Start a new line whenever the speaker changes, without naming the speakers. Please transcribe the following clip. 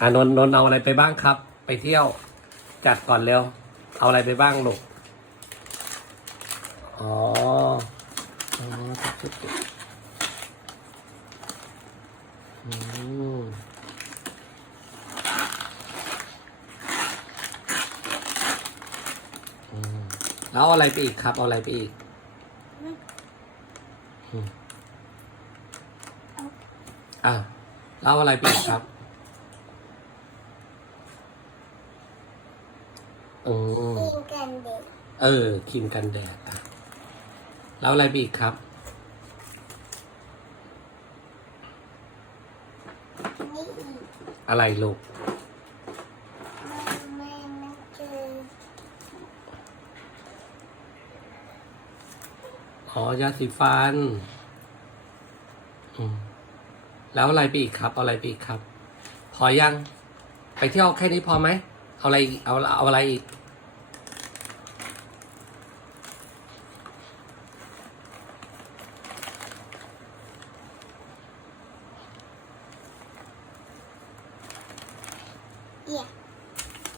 อ่านนท์นนท์เอาอะไรไปบ้างครับ ไปเที่ยว จัดก่อนเร็ว เอาอะไรไปบ้างลูกอ๋ออ๋อจุดๆอืมอืมแล้วเอาอะไรไปอีกครับ เอาอะไรไปอีกอืมอะแล้วเอาอะไรไปอีกครับ อืม
กินกันเด็ก
เออครีมกันแดดอะแล้วอะไรไปอีกครับ
นี่อีก
อะไรลูก
แม่แม่ไม่เจอ
อ๋อยาสีฟันอืมแล้วอะไรไปอีกครับเอาอะไรไปอีกครับ พอยัง ไปเที่ยวแค่นี้พอไหมเอาอะไรอีกเอาเอาอะไรอีก
เอี่ย